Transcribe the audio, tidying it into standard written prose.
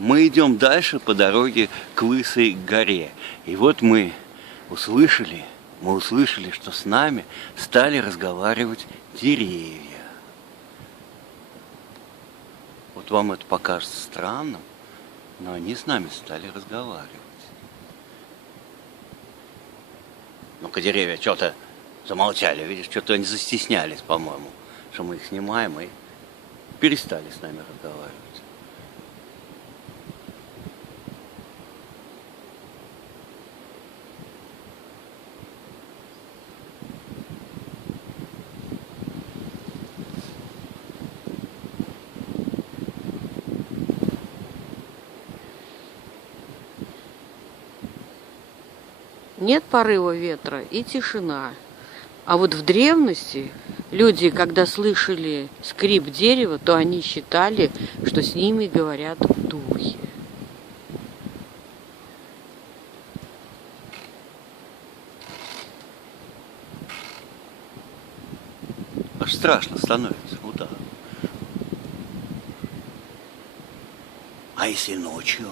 Мы идем дальше по дороге к Лысой горе. И вот мы услышали, что с нами стали разговаривать деревья. Вот вам это покажется странным, но они с нами стали разговаривать. Ну-ка, деревья что-то замолчали, видишь, что-то они застеснялись, по-моему, что мы их снимаем, и перестали с нами разговаривать. Нет порыва ветра и тишина. А вот в древности люди, когда слышали скрип дерева, то они считали, что с ними говорят духи. Аж страшно становится, ну да. А если ночью?